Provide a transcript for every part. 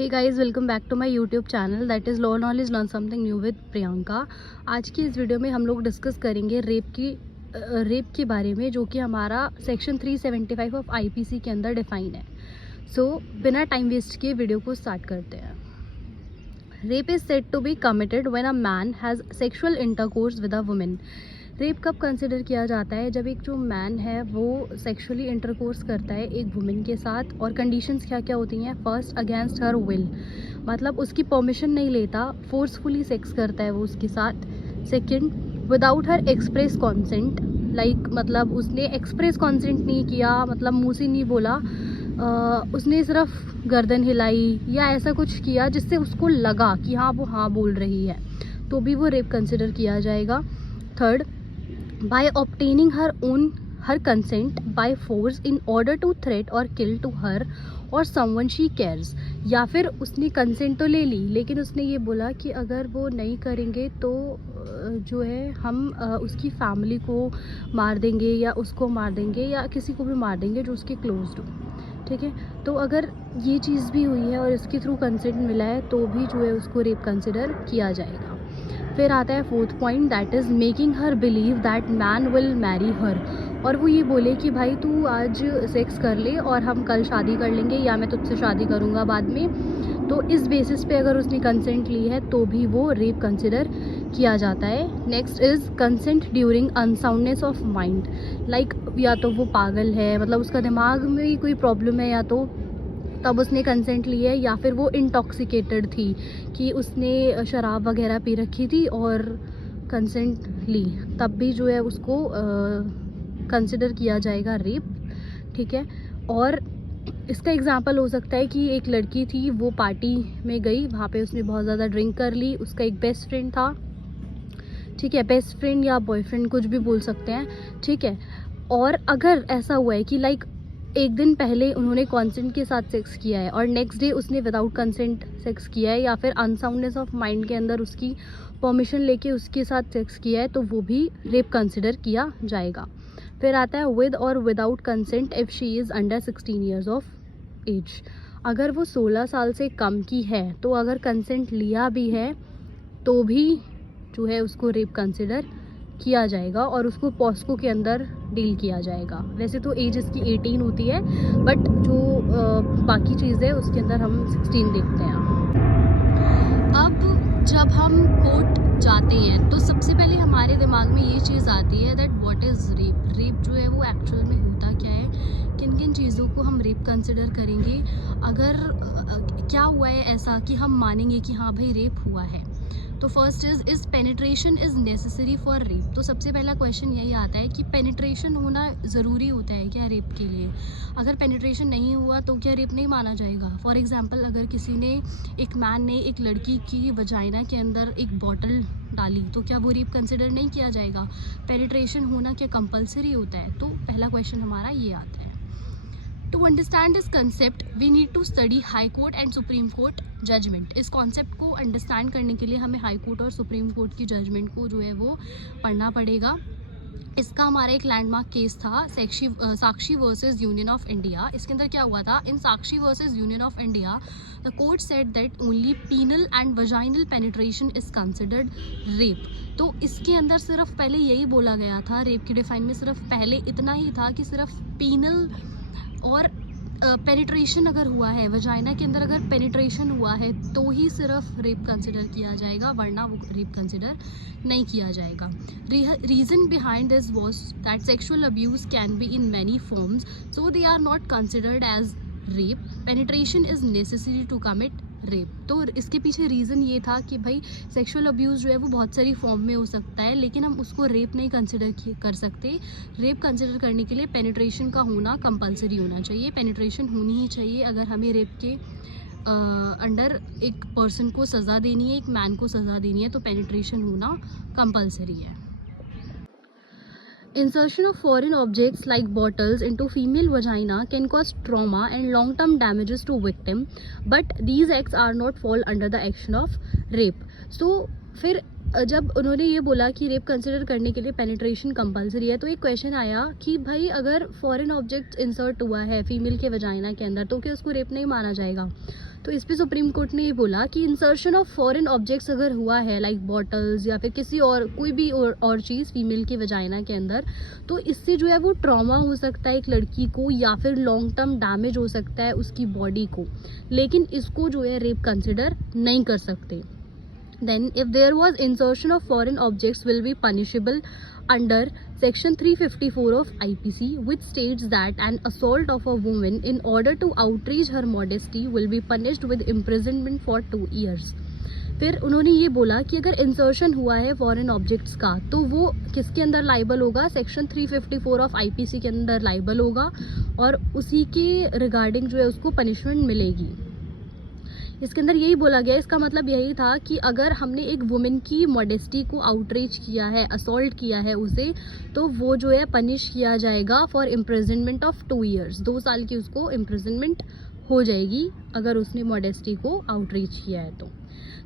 Hey guys, welcome back to my YouTube channel that is law knowledge learn something new with Priyanka. आज की इस video में हम लोग डिस्कस करेंगे रेप के बारे में, जो कि हमारा सेक्शन 375 ऑफ आईपीसी के अंदर डिफाइन है। सो बिना टाइम वेस्ट किए वीडियो को स्टार्ट करते हैं। Rape is said to be committed when a man has sexual intercourse with a women. Rape कब कंसिडर किया जाता है? जब एक जो मैन है वो सेक्सुअली इंटरकोर्स करता है एक वुमेन के साथ, और कंडीशंस क्या क्या होती हैं। फर्स्ट, अगेंस्ट हर विल, मतलब उसकी परमिशन नहीं लेता, फोर्सफुली सेक्स करता है वो उसके साथ। Second, without her express consent, like मतलब उसने एक्सप्रेस कॉन्सेंट नहीं किया, मतलब मुँह से नहीं बोला, उसने सिर्फ गर्दन हिलाई या ऐसा कुछ किया जिससे उसको लगा कि हाँ वो हाँ बोल रही है, तो भी वो रेप कंसिडर किया जाएगा। Third, by obtaining her consent by force in order to threat or kill to her or someone she cares। या फिर उसने कंसेंट तो ले ली, लेकिन उसने ये बोला कि अगर वो नहीं करेंगे तो जो है हम उसकी फैमिली को मार देंगे या उसको मार देंगे या किसी को भी मार देंगे जो उसके क्लोज हो। ठीक है, तो अगर ये चीज़ भी हुई है और इसके थ्रू कंसेंट मिला है तो भी जो है उसको रेप कंसिडर किया जाएगा। फिर आता है fourth point, that is making her believe that man will marry her. और वो ये बोले कि भाई तू आज सेक्स कर ले और हम कल शादी कर लेंगे, या मैं तुझसे शादी करूँगा बाद में। तो इस बेसिस पे अगर उसने कंसेंट ली है तो भी वो रेप कंसिडर किया जाता है। Next is consent during unsoundness of mind, like या तो वो पागल है, मतलब उसका दिमाग में कोई प्रॉब्लम है, या तो तब उसने कंसेंट ली है, या फिर वो इंटॉक्सिकेटेड थी कि उसने शराब वगैरह पी रखी थी और कंसेंट ली, तब भी जो है उसको कंसिडर किया जाएगा रेप। ठीक है, और इसका एग्जांपल हो सकता है कि एक लड़की थी, वो पार्टी में गई, वहाँ पे उसने बहुत ज़्यादा ड्रिंक कर ली, उसका एक बेस्ट फ्रेंड था। ठीक है, बेस्ट फ्रेंड या बॉयफ्रेंड कुछ भी बोल सकते हैं। ठीक है, और अगर ऐसा हुआ है कि लाइक एक दिन पहले उन्होंने कॉन्सेंट के साथ सेक्स किया है और नेक्स्ट डे उसने विदाउट कंसेंट सेक्स किया है, या फिर अनसाउंडनेस ऑफ माइंड के अंदर उसकी परमिशन लेके उसके साथ सेक्स किया है, तो वो भी रेप कंसिडर किया जाएगा। फिर आता है विद और without consent if she is under 16 years of age. अगर वो 16 साल से कम की है तो अगर कंसेंट लिया भी है तो भी जो है उसको रेप कंसिडर किया जाएगा और उसको पॉस्को के अंदर डील किया जाएगा। वैसे तो एज इसकी 18 होती है, बट जो बाकी चीज़ है उसके अंदर हम 16 देखते हैं। अब जब हम कोर्ट जाते हैं तो सबसे पहले हमारे दिमाग में ये चीज़ आती है that what is rape. Rape जो है वो एक्चुअल में होता क्या है, किन किन चीज़ों को हम रेप कंसिडर करेंगे, अगर क्या हुआ है ऐसा कि हम मानेंगे कि हाँ भाई रेप हुआ है। तो first is penetration is necessary for rape. तो सबसे पहला क्वेश्चन यही आता है कि पेनिट्रेशन होना ज़रूरी होता है क्या रेप के लिए? अगर पेनिट्रेशन नहीं हुआ तो क्या रेप नहीं माना जाएगा? फॉर एग्जांपल, अगर किसी ने, एक मैन ने एक लड़की की वजाइना के अंदर एक बॉटल डाली, तो क्या वो रेप कंसिडर नहीं किया जाएगा? पेनिट्रेशन होना क्या कंपलसरी होता है? तो पहला क्वेश्चन हमारा ये आता है। To understand this concept, we need to study High Court and Supreme Court judgment। इस कॉन्सेप्ट को अंडरस्टैंड करने के लिए हमें हाई कोर्ट और सुप्रीम कोर्ट की जजमेंट को जो है वो पढ़ना पड़ेगा। इसका हमारा एक लैंडमार्क केस था Sakshi versus union of India. इसके अंदर क्या हुआ था? In Sakshi versus union of India the court said that only penile and vaginal penetration is considered rape. तो इसके अंदर सिर्फ पहले यही बोला गया था, रेप की डिफाइन में सिर्फ पहले इतना ही था कि सिर्फ पीनल और पेनिट्रेशन अगर हुआ है, वजाइना के अंदर अगर पेनिट्रेशन हुआ है तो ही सिर्फ रेप कंसिडर किया जाएगा, वरना वो रेप कंसिडर नहीं किया जाएगा। Reason behind this was that sexual abuse can be in many forms, so they are not considered as rape. Penetration is necessary to commit rape. तो इसके पीछे रीज़न ये था कि भाई सेक्सुअल अब्यूज़ जो है वो बहुत सारी फॉर्म में हो सकता है, लेकिन हम उसको रेप नहीं कंसिडर कर सकते। रेप कंसिडर करने के लिए पेनिट्रेशन का होना कंपलसरी होना चाहिए, पेनिट्रेशन होनी ही चाहिए। अगर हमें रेप के अंडर एक पर्सन को सज़ा देनी है, एक मैन को सज़ा देनी है, तो पेनिट्रेशन होना कंपलसरी है। Insertion of foreign objects like bottles into female vagina can cause trauma and long-term damages to victim, but these acts are not fall under the action of rape। So फिर जब उन्होंने ये बोला कि rape consider करने के लिए penetration compulsory है, तो एक क्वेश्चन आया कि भाई अगर फॉरेन ऑब्जेक्ट इंसर्ट हुआ है फीमेल के वजाइना के अंदर, तो क्या उसको रेप नहीं माना जाएगा? तो इस पे सुप्रीम कोर्ट ने ये बोला कि इंसर्शन ऑफ फॉरेन ऑब्जेक्ट्स अगर हुआ है, लाइक बॉटल्स या फिर किसी और कोई भी और चीज़ फीमेल के वजाइना के अंदर, तो इससे जो है वो ट्रॉमा हो सकता है एक लड़की को, या फिर लॉन्ग टर्म डैमेज हो सकता है उसकी बॉडी को, लेकिन इसको जो है रेप कंसिडर नहीं कर सकते. Then if there was insertion of foreign objects will be punishable under section 354 of IPC, which states that an assault of a woman in order to outrage her modesty will be punished with imprisonment for 2 years. फिर उन्होंने ये बोला कि अगर insertion हुआ है foreign objects का, तो वो किसके अंदर लाइबल होगा? सेक्शन 354 ऑफ आईपीसी के अंदर लाइबल होगा, और उसी के रिगार्डिंग जो है उसको पनिशमेंट मिलेगी. इसके अंदर यही बोला गया, इसका मतलब यही था कि अगर हमने एक वुमेन की मॉडेस्टी को आउटरीच किया है, असॉल्ट किया है उसे, तो वो जो है पनिश किया जाएगा फॉर इम्प्रिजनमेंट ऑफ 2 years. 2 साल की उसको इम्प्रिजनमेंट हो जाएगी अगर उसने मॉडेस्टी को आउटरीच किया है तो.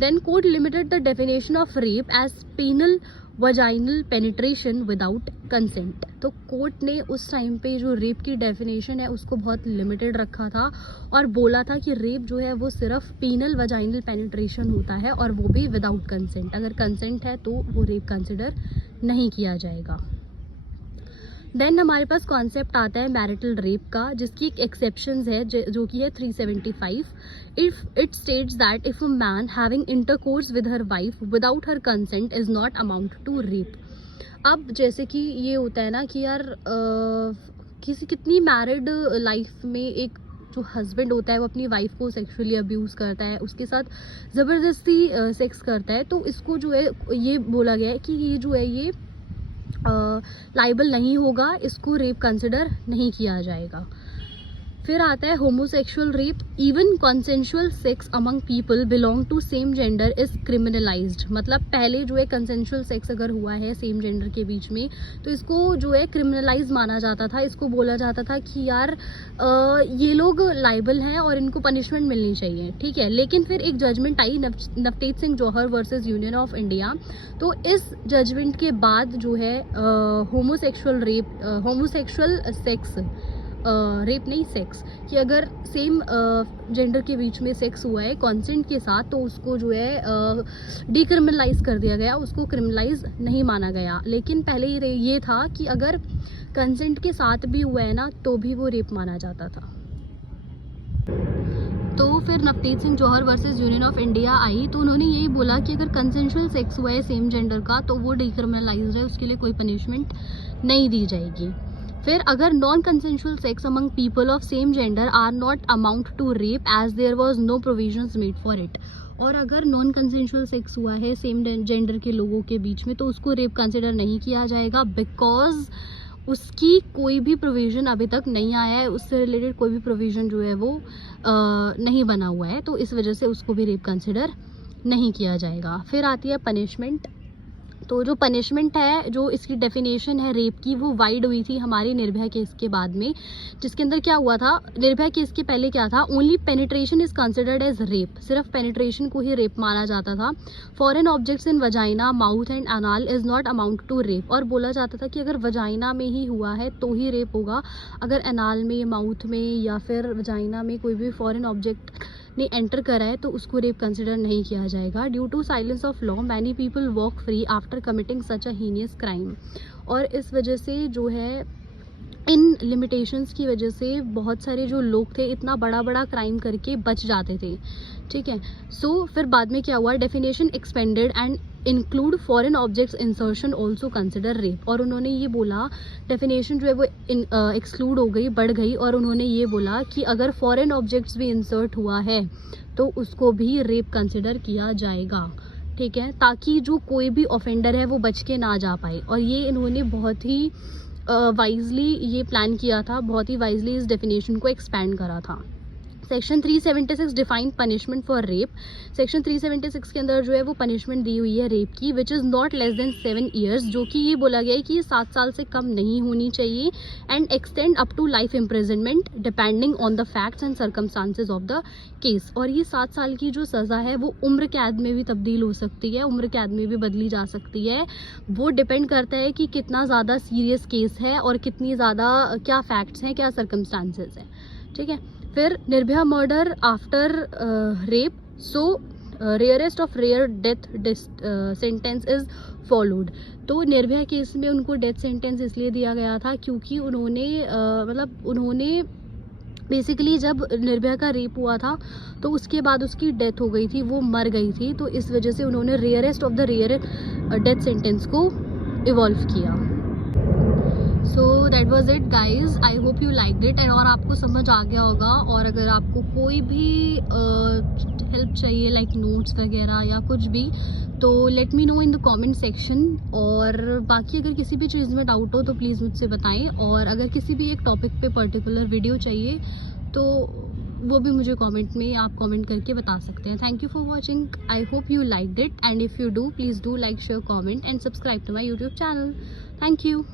Then court limited the definition of rape as penile vaginal penetration without consent. तो कोर्ट ने उस टाइम पे जो रेप की डेफिनेशन है उसको बहुत लिमिटेड रखा था, और बोला था कि रेप जो है वो सिर्फ पेनल वजाइनल पेनिट्रेशन होता है, और वो भी विदाउट कंसेंट. अगर कंसेंट है तो वो रेप कंसिडर नहीं किया जाएगा. देन हमारे पास कॉन्सेप्ट आता है मैरिटल रेप का, जिसकी एक एक्सेप्शंस है जो कि है 375. If it states that if a man having intercourse with her wife without her consent is not amount to rape. अब जैसे कि ये होता है ना कि यार कितनी मैरिड लाइफ में एक जो हस्बैंड होता है वो अपनी वाइफ को सेक्सुअली अब्यूज़ करता है, उसके साथ ज़बरदस्ती सेक्स करता है, तो इसको जो है ये बोला गया है कि ये जो है ये लाइबल नहीं होगा, इसको रेप कंसिडर नहीं किया जाएगा. फिर आता है homosexual rape. Even consensual sex among people belong to same gender is criminalised. मतलब पहले जो है कंसेंशुअल सेक्स अगर हुआ है सेम जेंडर के बीच में, तो इसको जो है क्रिमिनलाइज माना जाता था. इसको बोला जाता था कि यार ये लोग लाइबल हैं और इनको पनिशमेंट मिलनी चाहिए, ठीक है. लेकिन फिर एक जजमेंट आई Navtej Singh Johar versus union of India. तो इस जजमेंट के बाद जो है होमोसेक्सुअल सेक्स रेप नहीं सेक्स, कि अगर सेम जेंडर के बीच में सेक्स हुआ है कॉन्सेंट के साथ, तो उसको जो है डिक्रिमिनलाइज कर दिया गया, उसको क्रिमिनलाइज नहीं माना गया. लेकिन पहले ये था कि अगर कंसेंट के साथ भी हुआ है ना तो भी वो रेप माना जाता था. तो फिर Navtej Singh Johar versus union of India आई, तो उन्होंने यही बोला कि अगर कंसेंशुअल सेक्स हुआ है सेम जेंडर का तो वो डिक्रिमिनलाइज है, उसके लिए कोई पनिशमेंट नहीं दी जाएगी. फिर अगर non consensual sex among people of same gender are not amount to rape as there was no provisions made for it. और अगर नॉन कंसेंशुअल सेक्स हुआ है सेम जेंडर के लोगों के बीच में, तो उसको रेप कंसिडर नहीं किया जाएगा, बिकॉज उसकी कोई भी प्रोविज़न अभी तक नहीं आया है, उससे रिलेटेड कोई भी प्रोविज़न जो है वो नहीं बना हुआ है, तो इस वजह से उसको भी रेप कंसिडर नहीं किया जाएगा. फिर आती है पनिशमेंट. तो जो पनिशमेंट है, जो इसकी डेफिनेशन है रेप की, वो वाइड हुई थी हमारी निर्भया केस के बाद में, जिसके अंदर क्या हुआ था, निर्भया केस के पहले क्या था, only penetration is considered as rape. सिर्फ पेनिट्रेशन को ही रेप माना जाता था. Foreign objects in vagina, mouth and anal is not amount to rape. और बोला जाता था कि अगर वजाइना में ही हुआ है तो ही रेप होगा, अगर अनाल में, माउथ में या फिर वजाइना में कोई भी फॉरेन ऑब्जेक्ट ने एंटर करा है तो उसको रेप कंसिडर नहीं किया जाएगा. Due to silence of law many people walk free after committing such a heinous crime. और इस वजह से जो है इन लिमिटेशंस की वजह से बहुत सारे जो लोग थे इतना बड़ा बड़ा क्राइम करके बच जाते थे, ठीक है. सो फिर बाद में क्या हुआ, definition expanded and include foreign objects insertion also consider rape. और उन्होंने ये बोला, डेफिनेशन जो है वो एक्सक्लूड हो गई, बढ़ गई, और उन्होंने ये बोला कि अगर फॉरेन ऑब्जेक्ट्स भी इंसर्ट हुआ है तो उसको भी रेप कंसिडर किया जाएगा, ठीक है, ताकि जो कोई भी ऑफेंडर है वो बच के ना जा पाए. और ये इन्होंने बहुत ही वाइजली ये प्लान किया था, बहुत ही वाइजली इस डेफिनेशन को एक्सपैंड करा था. Section 376 define punishment for rape. Section 376 के अंदर जो है वो पनिशमेंट दी हुई है रेप की, which is not less than 7 years, जो कि ये बोला गया है कि 7 साल से कम नहीं होनी चाहिए, and extend up to life imprisonment depending on the facts and circumstances of the case. और ये 7 साल की जो सज़ा है वो उम्र कैद में भी तब्दील हो सकती है, उम्र कैद में भी बदली जा सकती है। वो डिपेंड करता है कि कितना ज़्यादा सीरियस केस है और कितनी ज़्यादा क्या फैक्ट्स हैं, क्या सर्कमस्टांसेस हैं, ठीक है। फिर Nirbhaya murder after rape, so rarest of rare death sentence is followed. तो निर्भया केस में उनको डेथ सेंटेंस इसलिए दिया गया था क्योंकि उन्होंने बेसिकली जब निर्भया का रेप हुआ था तो उसके बाद उसकी डेथ हो गई थी, वो मर गई थी, तो इस वजह से उन्होंने rarest of the rare death sentence को इवॉल्व किया। So that was it guys, I hope you like it and और आपको समझ आ गया होगा। और अगर आपको कोई भी हेल्प चाहिए लाइक नोट्स वगैरह या कुछ भी, तो let me know in the comment section. और बाकी अगर किसी भी चीज़ में डाउट हो तो प्लीज़ मुझसे बताएं, और अगर किसी भी एक टॉपिक पे पर्टिकुलर वीडियो चाहिए तो वो भी मुझे कमेंट में आप कमेंट करके बता सकते हैं। Thank you for watching, I hope you liked it, and if you do please do like, share, comment and subscribe to my YouTube channel. Thank you.